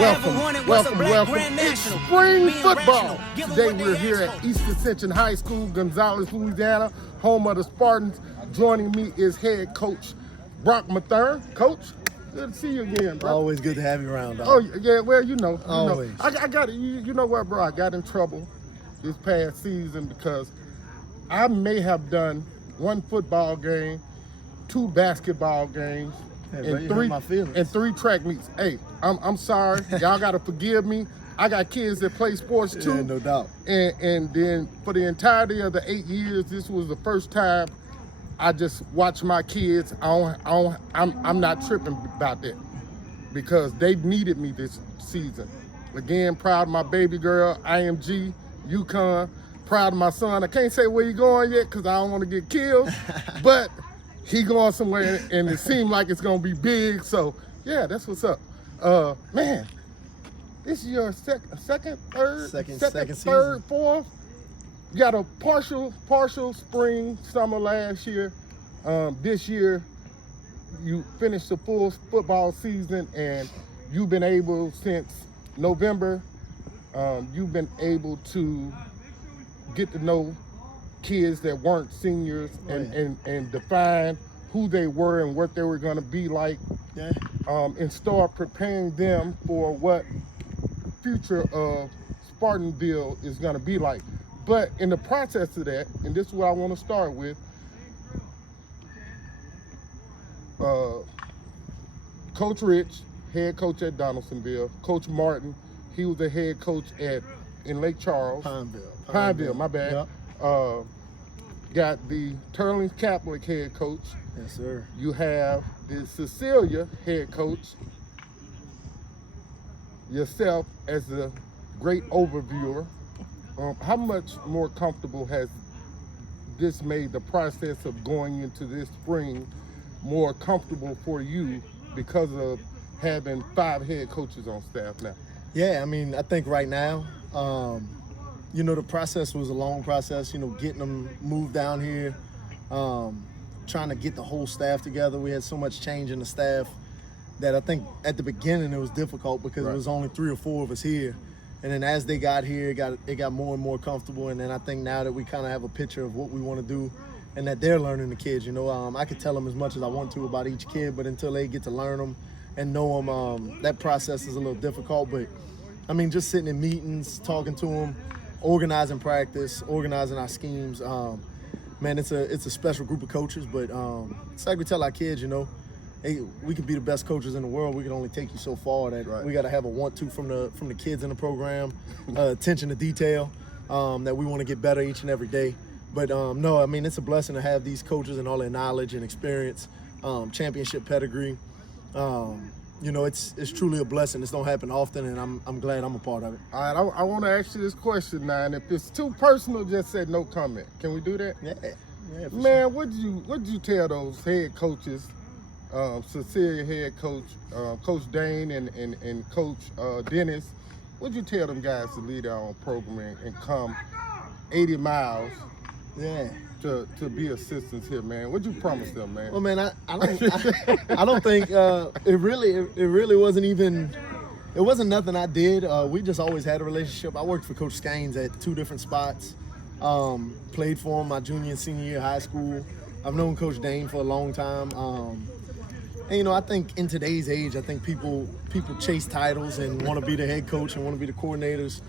Welcome. It's spring football. Today we're here at East Ascension High School, Gonzales, Louisiana, home of the Spartans. Joining me is head coach Brock Matherne. Coach, good to see you again, bro. Always good to have you around, dog. Oh, yeah, well, you know. Always. I got it. You know what, bro? I got in trouble this past season because I may have done one football game, 2 basketball games, and 3 track meets. Hey, I'm sorry. Y'all got to forgive me. I got kids that play sports too. Yeah, no doubt. And then for the entirety of the 8 years, this was the first time I just watched my kids. I'm not tripping about that because they needed me this season. Again, proud of my baby girl, IMG, UConn. Proud of my son. I can't say where he going yet because I don't want to get killed, but he going somewhere and it seemed like it's going to be big. So, yeah, that's what's up. Man, this is your second, third, fourth. You got a partial spring, summer last year. This year, you finished the full football season, and you've been able since November. You've been able to get to know kids that weren't seniors and define who they were and what they were going to be like, and start preparing them for what future of Spartanville is going to be like. But in the process of that, and this is what I want to start with, Coach Rich, head coach at Donaldsonville, Coach Martin, he was the head coach in Lake Charles. Pineville, my bad. Yep. Got the Turlings Catholic head coach. Yes, sir. You have the Cecilia head coach. Yourself as the great overviewer. How much more comfortable has this made the process of going into this spring more comfortable for you because of having 5 head coaches on staff now? Yeah, I mean, I think right now, you know, the process was a long process, you know, getting them moved down here, trying to get the whole staff together. We had so much change in the staff that I think at the beginning it was difficult because it was only 3 or 4 of us here. And then as they got here, it got more and more comfortable. And then I think now that we kind of have a picture of what we want to do and that they're learning the kids, you know, I could tell them as much as I want to about each kid, but until they get to learn them and know them, that process is a little difficult. But I mean, just sitting in meetings, talking to them, organizing practice, organizing our schemes. Man, it's a special group of coaches, but it's like we tell our kids, you know, hey, we could be the best coaches in the world. We can only take you so far. That we got to have a want-to from the kids in the program, attention to detail, that we want to get better each and every day. But no, I mean, it's a blessing to have these coaches and all their knowledge and experience, championship pedigree. You know, it's truly a blessing. This don't happen often, and I'm glad I'm a part of it. All right, I want to ask you this question now, and if it's too personal, just say no comment. Can we do that? Yeah. Man, what did you tell those head coaches, Cecilia head coach, Coach Dane and Coach Dennis? What'd you tell them guys to lead their own program and come 80 miles? To be assistants here, man. What'd you promise them, man? Well, man, I don't think it really wasn't even. It wasn't nothing I did. We just always had a relationship. I worked for Coach Skanes at 2 different spots. Played for him my junior and senior year of high school. I've known Coach Dane for a long time. And you know, I think in today's age, I think people chase titles and want to be the head coach and want to be the coordinators,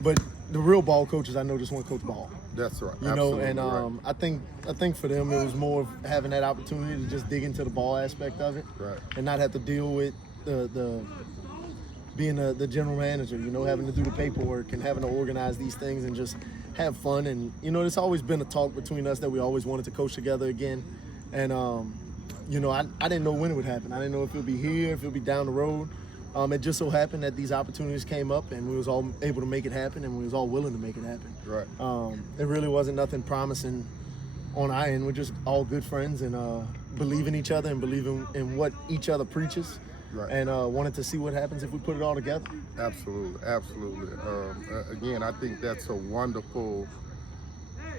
but the real ball coaches I know just want to coach ball. That's right. You know, and I think for them it was more of having that opportunity to just dig into the ball aspect of it, and not have to deal with the being the general manager. You know, having to do the paperwork and having to organize these things and just have fun. And you know, there's always been a talk between us that we always wanted to coach together again. And you know, I didn't know when it would happen. I didn't know if it would be here, if it would be down the road. It just so happened that these opportunities came up and we was all able to make it happen, and we was all willing to make it happen. Right. It really wasn't nothing promising on our end. We're just all good friends and believe in each other and believe in what each other preaches. Right. And wanted to see what happens if we put it all together. Absolutely. Again, I think that's a wonderful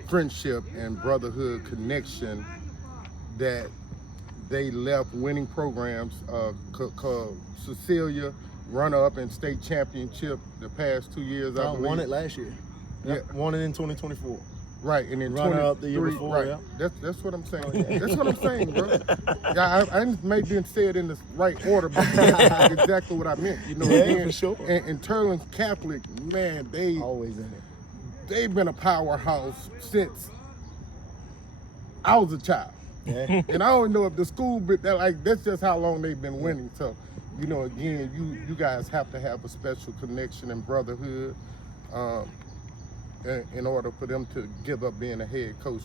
friendship and brotherhood connection that they left winning programs. Cecilia runner-up in state championship the past 2 years, I believe. Won it last year. Yep. Yeah. Won it in 2024. Right, and then Runner-up the year 23, before, right. yeah. That's what I'm saying. That's what I'm saying, bro. Yeah, I may didn't say it in the right order, but that's exactly what I meant. You know, Yeah, again, for sure. And Turling's Catholic, man, Always in it. they've been a powerhouse since I was a child. Yeah. And I don't know if the school, but that's just how long they've been winning. So, you know, again, you guys have to have a special connection and brotherhood in order for them to give up being a head coach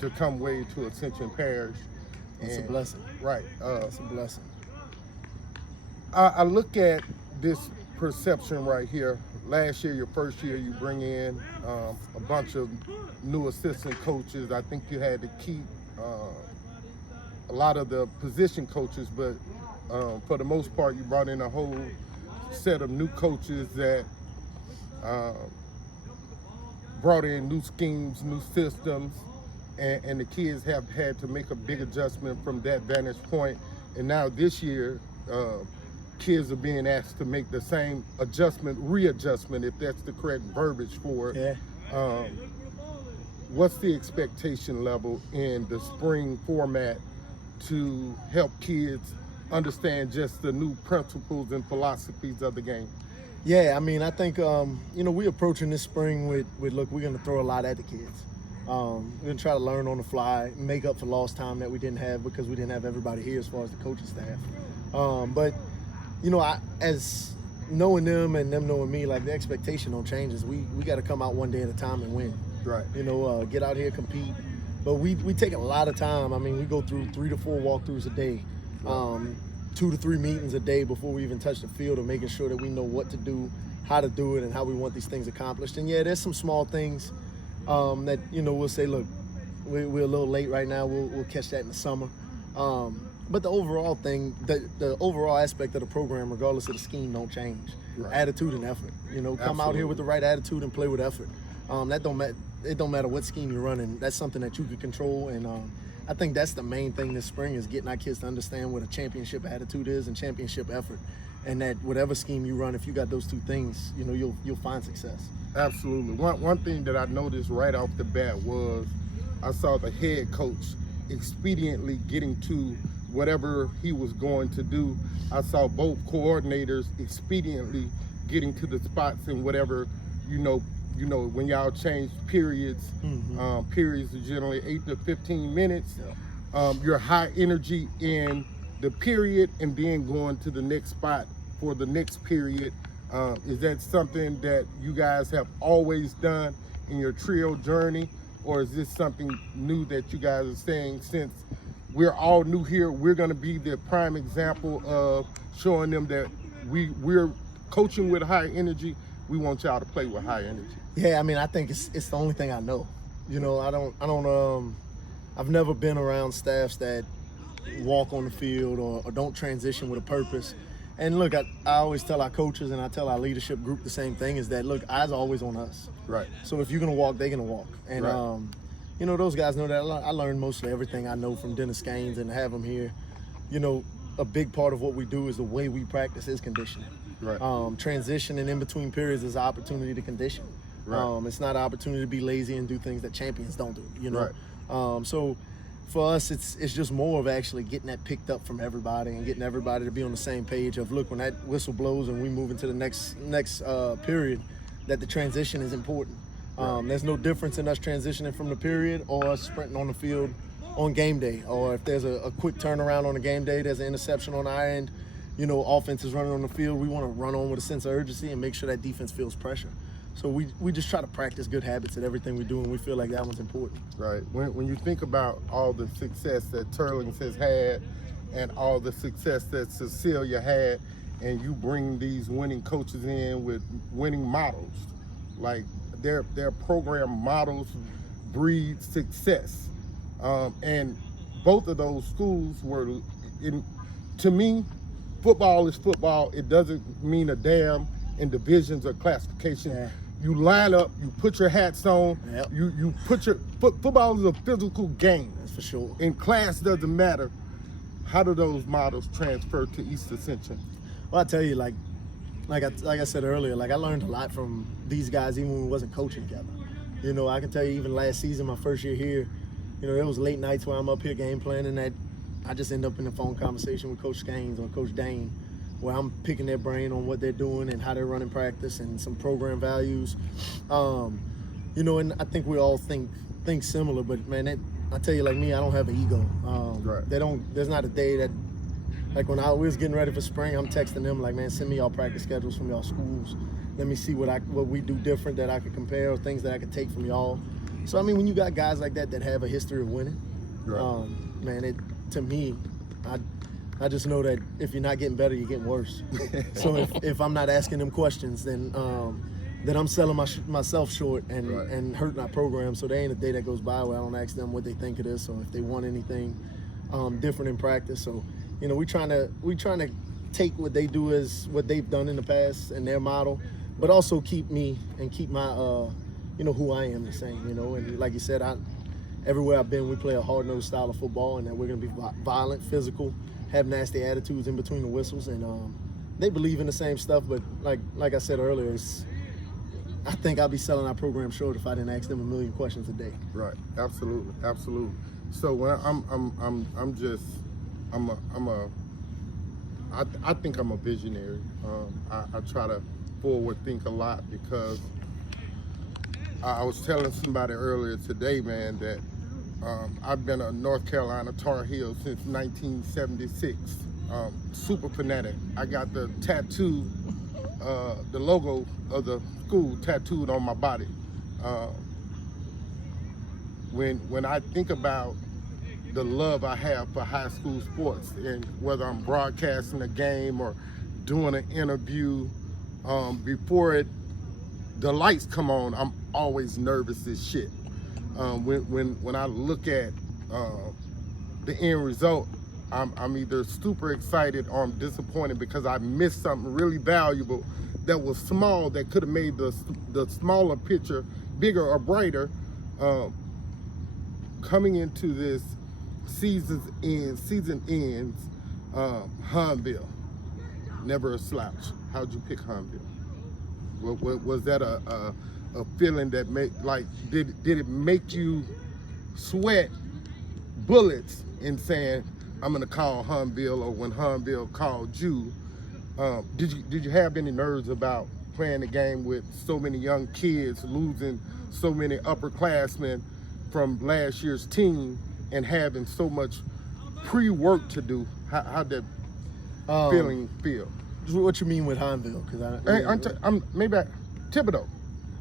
to come way to Ascension Parish. It's a blessing. Right. It's a blessing. I look at this perception right here. Last year, your first year, you bring in a bunch of new assistant coaches. I think you had to keep a lot of the position coaches, but for the most part, you brought in a whole set of new coaches that brought in new schemes, new systems, and the kids have had to make a big adjustment from that vantage point. And now this year, kids are being asked to make the same readjustment, if that's the correct verbiage for it. Yeah. What's the expectation level in the spring format to help kids understand just the new principles and philosophies of the game? Yeah, I mean, I think, we're approaching this spring with look, we're going to throw a lot at the kids. We're going to try to learn on the fly, make up for lost time that we didn't have because we didn't have everybody here as far as the coaching staff. But, as knowing them and them knowing me, like the expectation don't change. We got to come out one day at a time and win. Right. Get out here, compete. But we take a lot of time. I mean, we go through 3 to 4 walkthroughs a day. 2 to 3 meetings a day before we even touch the field, of making sure that we know what to do, how to do it, and how we want these things accomplished. And yeah, there's some small things that we'll say, look, we're a little late right now. We'll catch that in the summer. But the overall thing, the overall aspect of the program, regardless of the scheme, don't change. Right. Attitude and effort. Come out here with the right attitude and play with effort. That don't matter. It don't matter what scheme you're running. That's something that you can control. And I think that's the main thing this spring, is getting our kids to understand what a championship attitude is and championship effort. And that whatever scheme you run, if you got those two things, you'll find success. Absolutely. One thing that I noticed right off the bat was I saw the head coach expediently getting to whatever he was going to do. I saw both coordinators expediently getting to the spots and whatever, when y'all change periods, periods are generally 8 to 15 minutes. Yeah. Your high energy in the period and then going to the next spot for the next period. Is that something that you guys have always done in your trio journey, or is this something new that you guys are saying, since we're all new here, we're going to be the prime example of showing them that we're coaching with high energy. We want y'all to play with high energy. Yeah, I mean, I think it's the only thing I know. I've never been around staffs that walk on the field or don't transition with a purpose. And look, I always tell our coaches and I tell our leadership group the same thing, is that, look, eyes are always on us. Right. So if you're going to walk, they're going to walk. And, right. Those guys know that. I learned mostly everything I know from Dennis Gaines, and to have them here, a big part of what we do is the way we practice is conditioning. Right. Transitioning in between periods is an opportunity to condition. Right. It's not an opportunity to be lazy and do things that champions don't do, Right. So for us, it's just more of actually getting that picked up from everybody and getting everybody to be on the same page of, look, when that whistle blows and we move into the next period, that the transition is important. There's no difference in us transitioning from the period or us sprinting on the field on game day, or if there's a quick turnaround on a game day, there's an interception on our end, offense is running on the field, we want to run on with a sense of urgency and make sure that defense feels pressure. So we just try to practice good habits at everything we do, and we feel like that one's important. Right. When you think about all the success that Turlings has had and all the success that Cecilia had, and you bring these winning coaches in with winning models, like their program models breed success. And both of those schools were, to me, football is football. It doesn't mean a damn in divisions or classification. Yeah. You line up, you put your hats on, Yep. you put your, football is a physical game. That's for sure. And class doesn't matter. How do those models transfer to East Ascension? Well, I tell you, like, like I said earlier, like I learned a lot from these guys even when we wasn't coaching together. You know, I can tell you even last season, my first year here, you know, there was late nights where I'm up here game planning that I just end up in a phone conversation with Coach Skanes or Coach Dane, where I'm picking their brain on what they're doing and how they're running practice and some program values. You know, and I think we all think similar, but man, I tell you, like me, I don't have an ego. Right. There's not a day that, like when we was getting ready for spring, I'm texting them like, man, send me y'all practice schedules from y'all schools. Let me see what we do different that I could compare, or things that I could take from y'all. So I mean, when you got guys like that have a history of winning, Right. man, to me, I just know that if you're not getting better, you're getting worse. So if I'm not asking them questions, then I'm selling myself short and hurting our program. So there ain't a day that goes by where I don't ask them what they think of this or if they want anything different in practice. So, you know, we trying to take what they do as what they've done in the past and their model, but also keep me and keep my you know, who I am the same. You know, and like you said, everywhere I've been, we play a hard-nosed style of football, and that we're going to be violent, physical, have nasty attitudes in between the whistles, and they believe in the same stuff. But like I said earlier, I think I'd be selling our program short if I didn't ask them a million questions a day. Right. Absolutely. Absolutely. So when I think I'm a visionary. I try to forward think a lot because I was telling somebody earlier today, man, that I've been a North Carolina Tar Heel since 1976. Super fanatic. I got the tattoo, the logo of the school tattooed on my body. When I think about the love I have for high school sports, and whether I'm broadcasting a game or doing an interview, before the lights come on, I'm always nervous as shit. When I look at the end result, I'm either super excited or I'm disappointed because I missed something really valuable that was small that could have made the smaller picture bigger or brighter. Coming into this season ends, Hunville, never a slouch. How'd you pick Hunville? Was that a feeling that did it make you sweat bullets in saying I'm gonna call Hunville, or when Hunville called you, did you have any nerves about playing the game with so many young kids, losing so many upperclassmen from last year's team, and having so much pre-work to do? How'd that feeling feel? What you mean with Hunville? Because I'm maybe Thibodeau.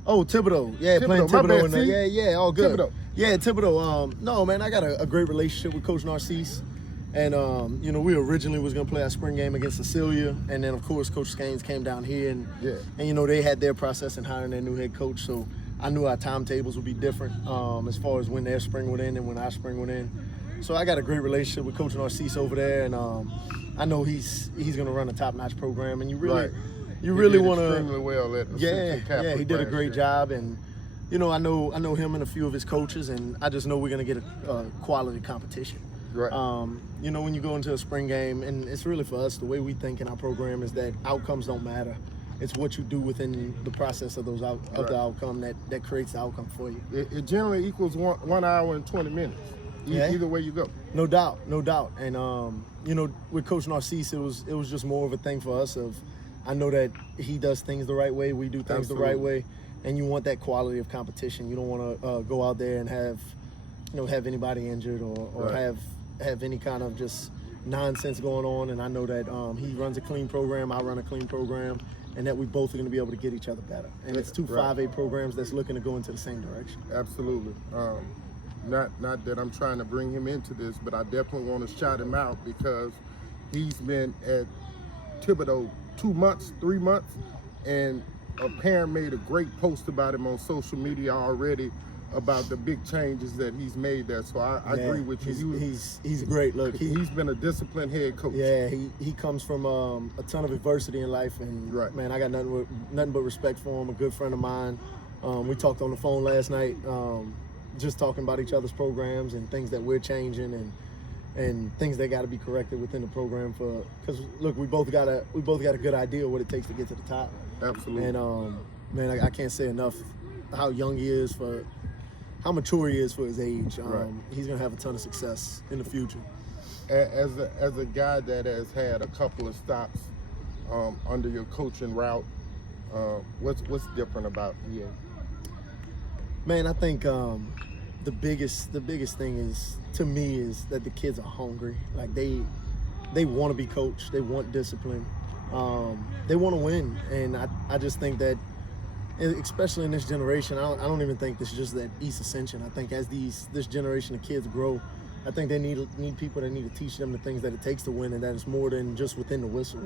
Oh, Thibodeau. Yeah, Thibodeau, playing my bad, Thibodeau. Yeah, all good. Thibodeau. Yeah, Thibodeau. No, man, I got a great relationship with Coach Narcisse. And, you know, we originally was going to play our spring game against Cecilia. And then, of course, Coach Skanes came down here. And, you know, they had their process in hiring their new head coach. So I knew our timetables would be different as far as when their spring would end and when our spring would end. So I got a great relationship with Coach Narcisse over there. And I know he's going to run a top-notch program. And you really want to. Extremely well at Ascension Catholic. He did a great job. And, you know, I know him and a few of his coaches. And I just know we're going to get a quality competition. Right. You know, when you go into a spring game, and it's really for us, the way we think in our program is that outcomes don't matter. It's what you do within the process of those the outcome that creates the outcome for you. It generally equals 1 hour and 20 minutes. Either way you go. No doubt. And you know, with Coach Narcisse, it was just more of a thing for us of, I know that he does things the right way, we do things the right way, and you want that quality of competition. You don't want to go out there and have anybody injured or have any kind of just nonsense going on. And I know that he runs a clean program, I run a clean program, and that we both are going to be able to get each other better. And it's two 5A programs that's looking to go into the same direction. Absolutely. Not that I'm trying to bring him into this, but I definitely want to shout him out because he's been at Thibodeau 2 months, 3 months, and a parent made a great post about him on social media already about the big changes that he's made there. So I agree with you. He's great. Look, he's been a disciplined head coach. Yeah, he comes from a ton of adversity in life, and man, I got nothing but respect for him. A good friend of mine. We talked on the phone last night, just talking about each other's programs and things that we're changing, and things that got to be corrected within the program because look, we both got a good idea of what it takes to get to the top. Absolutely. And man, I can't say enough how young he is how mature he is for his age. He's gonna have a ton of success in the future. As a guy that has had a couple of stops under your coaching route, what's different about EA? Man, I think the biggest thing is, to me, is that the kids are hungry. Like they want to be coached. They want discipline. They want to win. And I just think that, especially in this generation, I don't even think this is just that East Ascension. I think as this generation of kids grow, I think they need people that need to teach them the things that it takes to win, and that it's more than just within the whistle.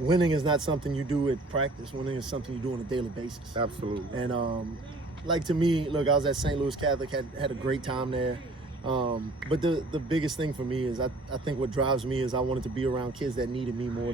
Winning is not something you do at practice. Winning is something you do on a daily basis. Absolutely. And like, to me, look, I was at St. Louis Catholic, had a great time there. But the biggest thing for me is I think what drives me is I wanted to be around kids that needed me more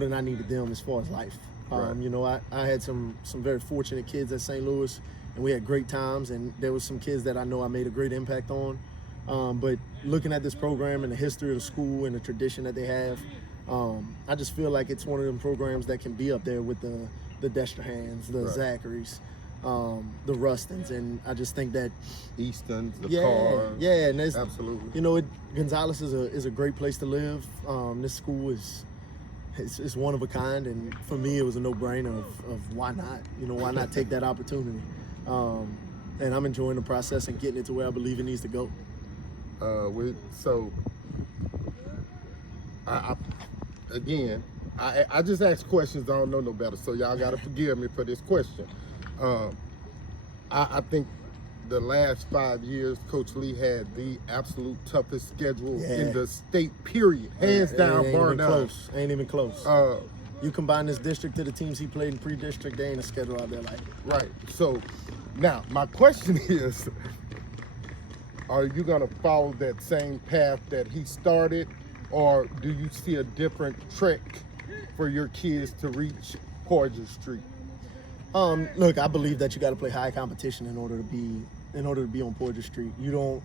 than I needed them as far as life. Right. You know, I had some very fortunate kids at St. Louis, and we had great times, and there was some kids that I know I made a great impact on. But looking at this program and the history of the school and the tradition that they have, I just feel like it's one of them programs that can be up there with the Destrahans, the Right. Zacharys, the Rustons, and I just think that Easton's, the Cars. yeah, and there's, absolutely. you know, Gonzales is a great place to live. This school is one of a kind, and for me, it was a no-brainer of why not? You know, why not take that opportunity? And I'm enjoying the process and getting it to where I believe it needs to go. I just ask questions. I don't know no better, so y'all gotta forgive me for this question. I think the last 5 years, Coach Lee had the absolute toughest schedule in the state, period. Hands down, bar none. Ain't even close. You combine this district to the teams he played in pre-district, there ain't a schedule out there like it. Right. So now my question is, are you gonna follow that same path that he started, or do you see a different trick for your kids to reach Porter Street? Look, I believe that you got to play high competition in order to be on Porter Street. You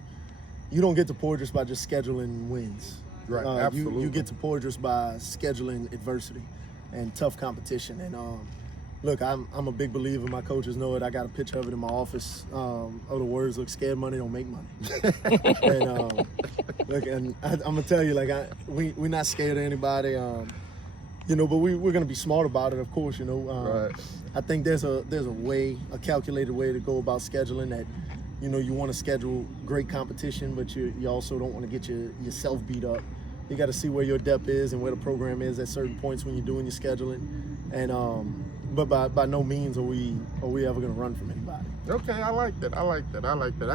don't get to Porter by just scheduling wins. Right, absolutely. You get to Porter by scheduling adversity and tough competition. And look, I'm a big believer. My coaches know it. I got a picture of it in my office. The words look: "Scared money don't make money." And look, and I'm gonna tell you, like, we're not scared of anybody. You know, but we're gonna be smart about it, of course. You know, right. I think there's a calculated way to go about scheduling that. You know, you want to schedule great competition, but you also don't want to get yourself beat up. You got to see where your depth is and where the program is at certain points when you're doing your scheduling. And but by no means are we ever gonna run from anybody. Okay, I like that. I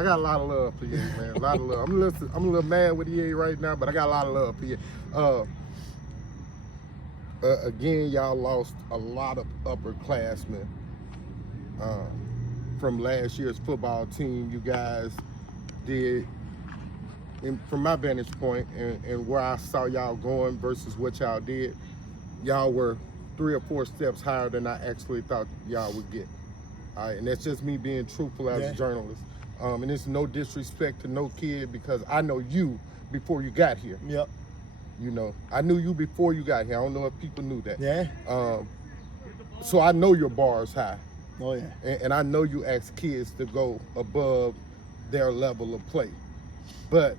got a lot of love for you, man. A lot of love. I'm a little mad with EA right now, but I got a lot of love for you. Again, y'all lost a lot of upperclassmen from last year's football team. You guys did, from my vantage point and where I saw y'all going versus what y'all did, y'all were 3 or 4 steps higher than I actually thought y'all would get. All right, and that's just me being truthful as a journalist. And it's no disrespect to no kid, because I know you before you got here. Yep. You know, I knew you before you got here. I don't know if people knew that. Yeah. So I know your bar is high. Oh, yeah. And I know you ask kids to go above their level of play. But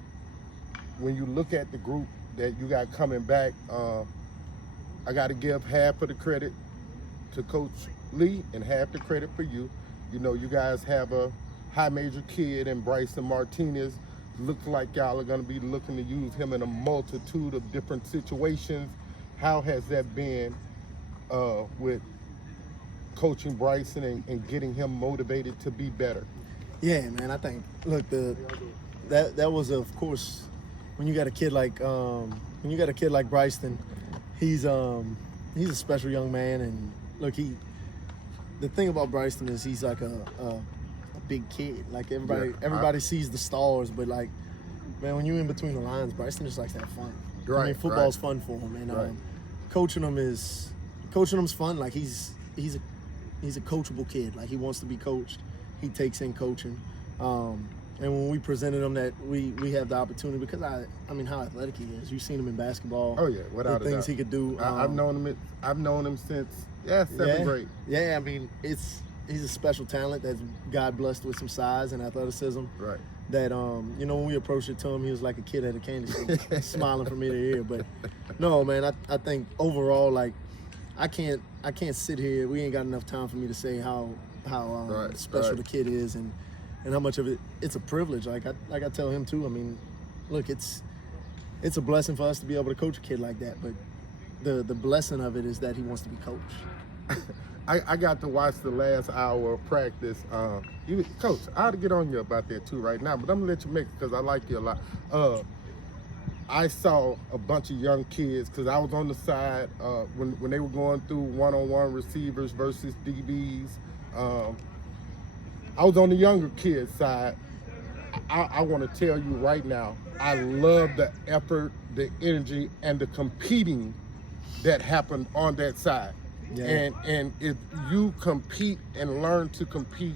when you look at the group that you got coming back, I got to give half of the credit to Coach Lee and half the credit for you. You know, you guys have a high major kid in Bryson Martinez. Looks like y'all are going to be looking to use him in a multitude of different situations. How has that been with coaching Bryson and getting him motivated to be better? Yeah, man. I think, look, that was, of course, when you got a kid like Bryson, he's a special young man. And look, the thing about Bryson is he's like a big kid. Like, everybody sees the stars, but, like, man, when you're in between the lines, Bryson just likes to have fun. Right, I mean, football's fun for him, and coaching him's fun. Like, he's a coachable kid. Like, he wants to be coached. He takes in coaching. And when we presented him that we have the opportunity, because I mean how athletic he is. You've seen him in basketball. Oh yeah, without the a things doubt. he could do. I've known him since seventh grade. Yeah, I mean he's a special talent that God blessed with some size and athleticism. Right. That you know, when we approached it to him, he was like a kid at a candy store, smiling from ear to ear. But no, man, I think overall, like, I can't sit here. We ain't got enough time for me to say how special the kid is and how much of it's a privilege. Like I tell him too. I mean, look, it's a blessing for us to be able to coach a kid like that. But the blessing of it is that he wants to be coached. I got to watch the last hour of practice. Coach, I ought to get on you about that too right now, but I'm gonna let you make it because I like you a lot. I saw a bunch of young kids because I was on the side when they were going through one-on-one receivers versus DBs. I was on the younger kids side. I want to tell you right now, I love the effort, the energy, and the competing that happened on that side. Yeah. And if you compete and learn to compete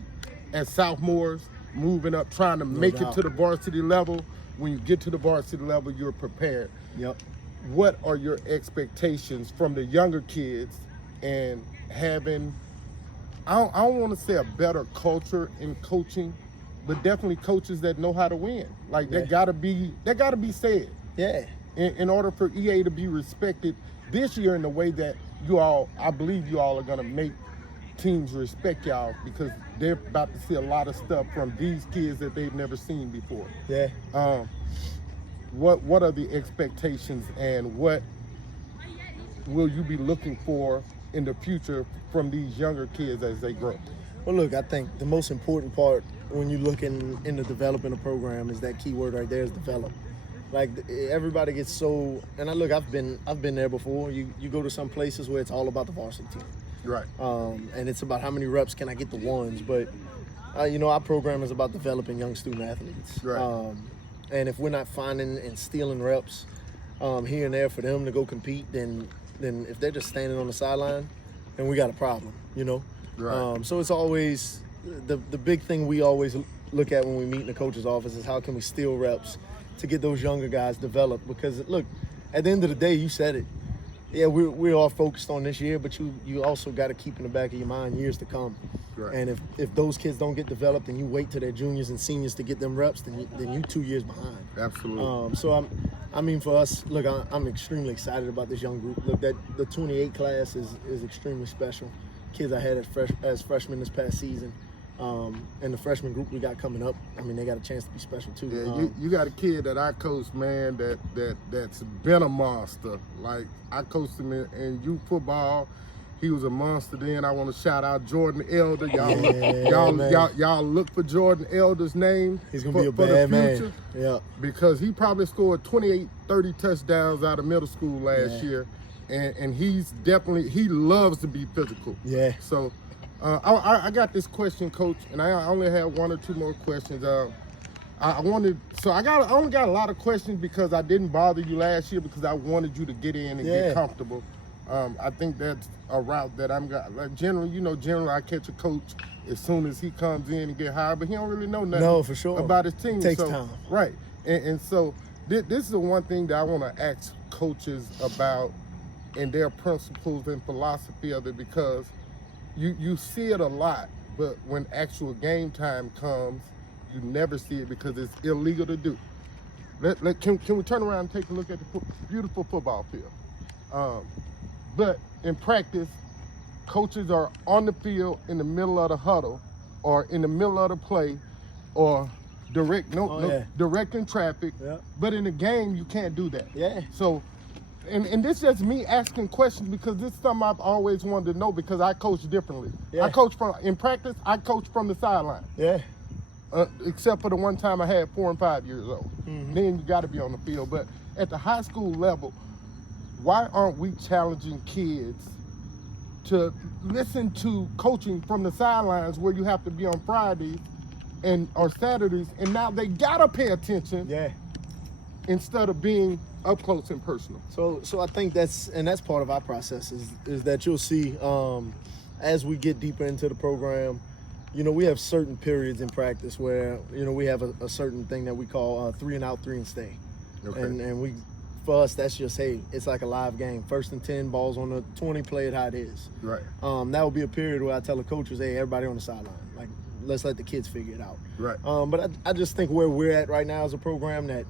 as sophomores, moving up, trying to make it to the varsity level, when you get to the varsity level, you're prepared. Yep. What are your expectations from the younger kids and having, I don't want to say a better culture in coaching, but definitely coaches that know how to win. Like that gotta be said. Yeah. In order for EA to be respected this year in the way that I believe you all are gonna make teams respect y'all, because they're about to see a lot of stuff from these kids that they've never seen before. Yeah. What are the expectations and what will you be looking for in the future from these younger kids as they grow? Well, look, I think the most important part when you look into developing a program is that key word right there is develop. Like everybody gets so, and I've been there before. You go to some places where it's all about the varsity team. Right. And it's about how many reps can I get the ones, but our program is about developing young student athletes. Right. And if we're not finding and stealing reps here and there for them to go compete, then if they're just standing on the sideline, then we got a problem, Right. So it's always the big thing we always look at when we meet in the coach's office is how can we steal reps to get those younger guys developed. Because look, at the end of the day, you said it. Yeah, we're all focused on this year, but you also got to keep in the back of your mind years to come. Right. And if those kids don't get developed and you wait till their juniors and seniors to get them reps, then you 2 years behind. Absolutely. So I mean, for us, look, I'm extremely excited about this young group. Look, that the 28 class is extremely special. Kids I had as freshmen this past season. And the freshman group we got coming up, I mean, they got a chance to be special too. Yeah, you got a kid that I coached, man, that's been a monster. Like, I coached him in youth football. He was a monster then. I want to shout out Jordan Elder. Y'all look for Jordan Elder's name. He's gonna be a bad man. Yeah. Because he probably scored 28, 30 touchdowns out of middle school last year. And he's definitely, he loves to be physical. Yeah. So I got this question, Coach, and I only have one or two more questions. I only got a lot of questions because I didn't bother you last year because I wanted you to get in and get comfortable. I think that's a route that I'm got. Like generally I catch a coach as soon as he comes in and get hired, but he don't really know nothing about his team. It takes time. Right. And so this is the one thing that I want to ask coaches about and their principles and philosophy of it, because you see it a lot, but when actual game time comes, you never see it because it's illegal to do. Can we turn around and take a look at the beautiful football field? But in practice, coaches are on the field in the middle of the huddle or in the middle of the play or directing traffic. Yeah. But in the game, you can't do that. Yeah. So, and this is just me asking questions because this is something I've always wanted to know because I coach differently. Yeah. In practice, I coach from the sideline. Yeah. Except for the one time I had 4 and 5 years old. Mm-hmm. Then you got to be on the field. But at the high school level, why aren't we challenging kids to listen to coaching from the sidelines where you have to be on Fridays or Saturdays, and now they gotta pay attention instead of being up close and personal? So I think that's part of our process is that you'll see as we get deeper into the program, we have certain periods in practice where, we have a certain thing that we call 3 and out, 3 and stay. Okay. And for us, that's just, hey, it's like a live game. 1st and 10, balls on the 20, play it how it is. Right. That would be a period where I tell the coaches, hey, everybody on the sideline. Like, let's let the kids figure it out. Right. But I just think where we're at right now as a program that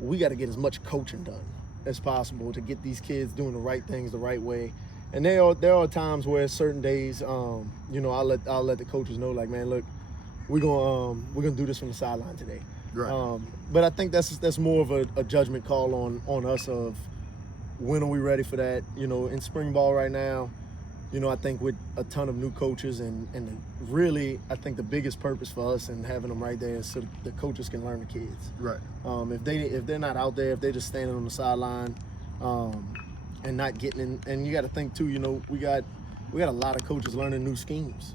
we got to get as much coaching done as possible to get these kids doing the right things the right way. And there are times where certain days, I'll let the coaches know, like, man, look, we're gonna do this from the sideline today. Right. But I think that's more of a judgment call on us of when are we ready for that. In spring ball right now, I think with a ton of new coaches and really, I think the biggest purpose for us and having them right there is so the coaches can learn the kids. Right. If they're not out there, if they're just standing on the sideline, and not getting in, and you got to think too, we got a lot of coaches learning new schemes.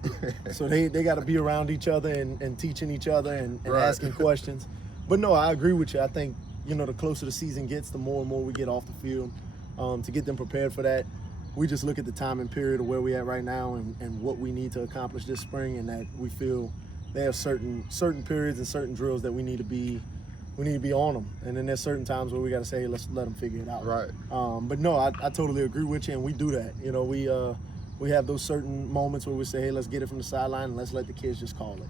So they got to be around each other and teaching each other and Right. asking questions. But no, I agree with you. I think, the closer the season gets, the more and more we get off the field to get them prepared for that. We just look at the time and period of where we at right now and what we need to accomplish this spring, and that we feel they have certain periods and certain drills that we need to be on them. And then there's certain times where we got to say, hey, let's let them figure it out. Right. But no, I totally agree with you, and we do that. We have those certain moments where we say, hey, let's get it from the sideline and let's let the kids just call it.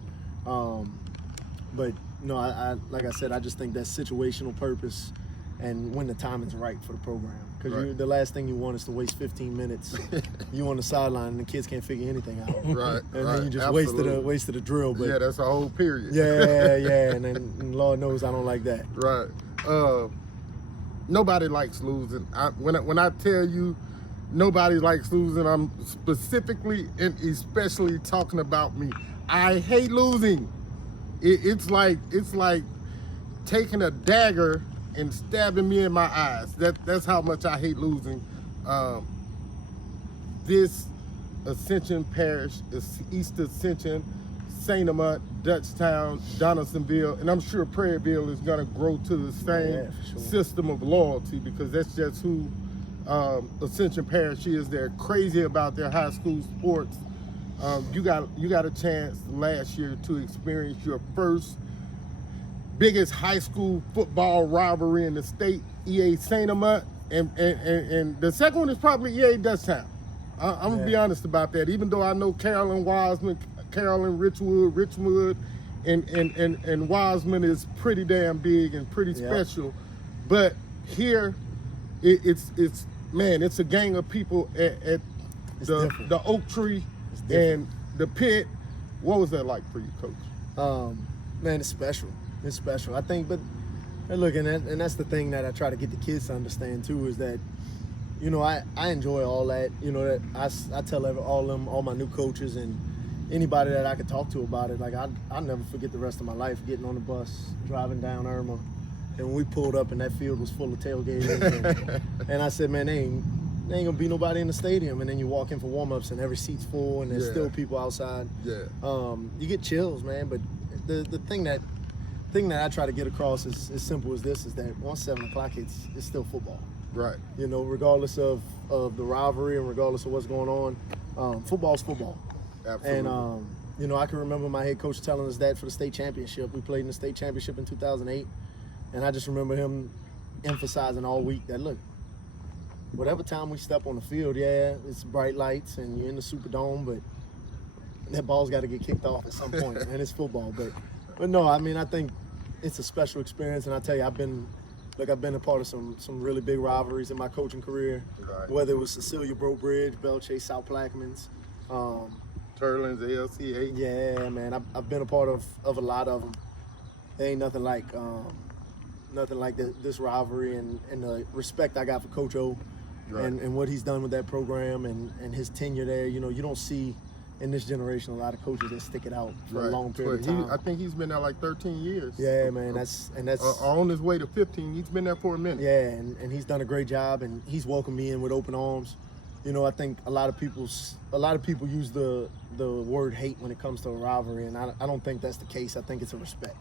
But no, I like I said, I just think that's situational purpose and when the timing's right for the program. Because Right. the last thing you want is to waste 15 minutes. You on the sideline and the kids can't figure anything out. Right. And right. then you just Absolutely. wasted a drill. But Yeah, that's a whole period. yeah, and Lord knows I don't like that. Right. Nobody likes losing. When I tell you nobody likes losing, I'm specifically and especially talking about me. I hate losing. It's like taking a dagger and stabbing me in my eyes. That's how much I hate losing. This Ascension Parish is East Ascension, St. Amant, Dutchtown, Donaldsonville, and I'm sure Prairieville is going to grow to the same for sure. system of loyalty, because that's just who Ascension Parish is. They're crazy about their high school sports. You got a chance last year to experience your first biggest high school football rivalry in the state, EA St. Amant, and the second one is probably EA Dutchtown. I'm gonna be honest about that. Even though I know Carolyn Wiseman, Carolyn Richwood, and Wiseman is pretty damn big and pretty special, but here it's a gang of people at the Oak Tree and the Pit. What was that like for you, Coach? Man, it's special. It's special. I think, but look, and that's the thing that I try to get the kids to understand too, is that, I enjoy all that. That I tell all my new coaches and anybody that I could talk to about it. Like I'll never forget the rest of my life getting on the bus, driving down Irma, and when we pulled up and that field was full of tailgaters, and I said, man, they ain't gonna be nobody in the stadium. And then you walk in for warm-ups and every seat's full and there's still people outside. Yeah. You get chills, man. But the thing that I try to get across is as simple as this: is that once 7 o'clock, it's still football. Right. Regardless of the rivalry and regardless of what's going on, football's football. Absolutely. And I can remember my head coach telling us that for the state championship. We played in the state championship in 2008, and I just remember him emphasizing all week that, look, whatever time we step on the field, it's bright lights and you're in the Superdome, but that ball's got to get kicked off at some point, and it's football. But no, I mean, I think it's a special experience, and I tell you, I've been a part of some really big rivalries in my coaching career, Right. whether it was Cecilia Brobridge, Belchase, South Plaquemines, Turlins, ALCA. yeah, man, I've been a part of a lot of them. There ain't nothing like this rivalry and the respect I got for Coach O, Right. and what he's done with that program and his tenure there. You don't see in this generation a lot of coaches that stick it out for a long period of time. I think he's been there like 13 years. Yeah, man, that's on his way to 15. He's been there for a minute. yeah, and he's done a great job, and he's welcomed me in with open arms. I think a lot of people use the word hate when it comes to a rivalry, and I don't think that's the case. I think it's a respect.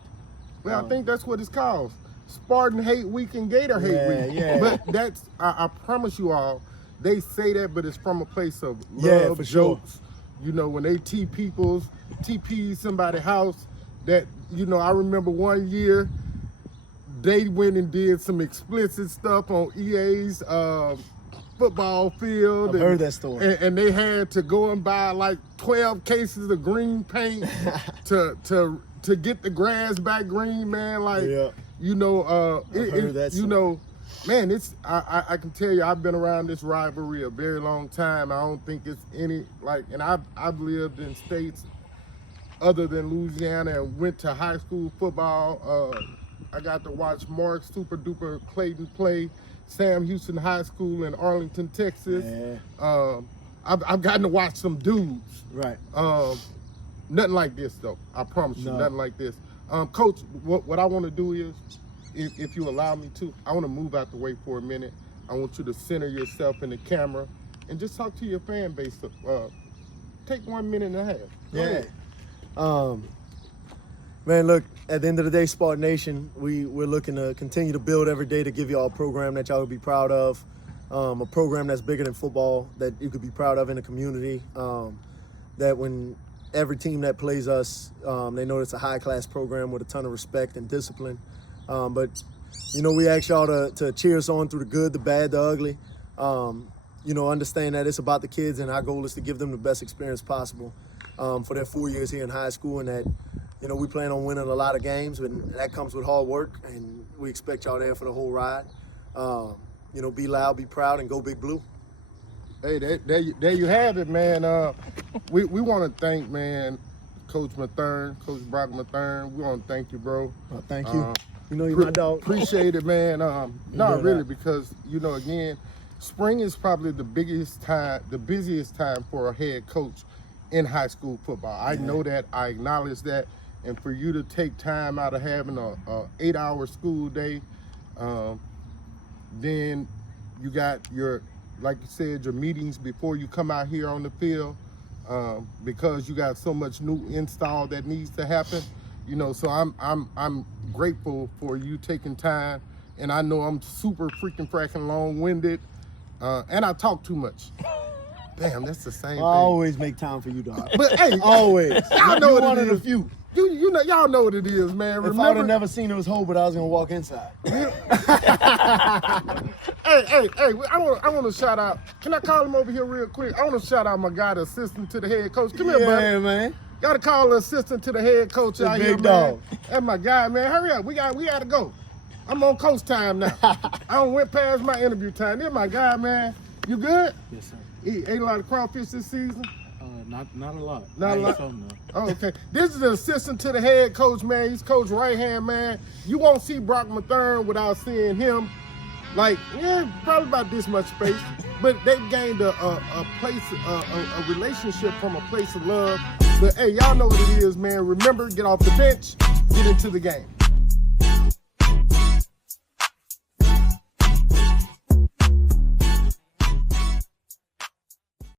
Well, I think that's what it's called. Spartan hate week and Gator hate week. Yeah. But that's, I promise you all, they say that, but it's from a place of love, Yeah, for sure. jokes, you know, when they TP somebody's house, that, you know, I remember one year they went and did some explicit stuff on EA's football field. I've heard that story. And they had to go and buy like 12 cases of green paint to get the grass back green, man. Like, Yeah. you know, I've heard that you story. know, man, I can tell you, I've been around this rivalry a very long time. I don't think it's any, like, and I've lived in states other than Louisiana and went to high school football. I got to watch Mark Super Duper Clayton play Sam Houston High School in Arlington, Texas. Yeah. I've gotten to watch some dudes. Right. Nothing like this though. I promise you, No. nothing like this. Coach, what I want to do is, if you allow me to, I want to move out the way for a minute. I want you to center yourself in the camera and just talk to your fan base. Take 1 minute and a half. Go Yeah. ahead. Man, look, at the end of the day, Spartan Nation, we're looking to continue to build every day to give y'all a program that y'all would be proud of, a program that's bigger than football, that you could be proud of in the community, that when every team that plays us, they know it's a high-class program with a ton of respect and discipline. But, you know, we ask y'all to cheer us on through the good, the bad, the ugly. You know, understand that it's about the kids, and our goal is to give them the best experience possible for their 4 years here in high school, and that, you know, we plan on winning a lot of games, and that comes with hard work, and we expect y'all there for the whole ride. You know, be loud, be proud, and go Big Blue. Hey, there you have it, man. We want to thank, man, Coach Matherne, Coach Brock Matherne. We want to thank you, bro. Well, thank you. You know you're my dog. Appreciate it, man. know Not really, that. because, you know, again, spring is probably the busiest time for a head coach in high school football. I know that. I acknowledge that. And for you to take time out of having a 8-hour school day, then you got your, like you said, your meetings before you come out here on the field, because you got so much new install that needs to happen. You know, so I'm grateful for you taking time, and I know I'm super freaking fracking long-winded, and I talk too much. Damn, that's the same I thing. always make time for you, dog. But hey, Always. y'all know You're what one it of the is. few. You know, y'all know what it is, man. If I would Remember, have never seen it was Hope, but I was gonna walk inside. hey, I want to shout out. Can I call him over here real quick? I want to shout out my guy, the assistant to the head coach. Come here, buddy. Yeah, man. Got to call the assistant to the head coach The out big here, dog. man. That's my guy, man. Hurry up. We got to go. I'm on coach time now. I don't went past my interview time. This my guy, man. You good? Yes, sir. He ate a lot of crawfish this season. Not a lot. Not a I ate lot? some, though. Oh, okay. This is the assistant to the head coach, man. He's coach right hand, man. You won't see Brock Matherne without seeing him. Like, yeah, probably about this much space. But they've gained a place, a relationship from a place of love. But hey, y'all know what it is, man. Remember, get off the bench, get into the game.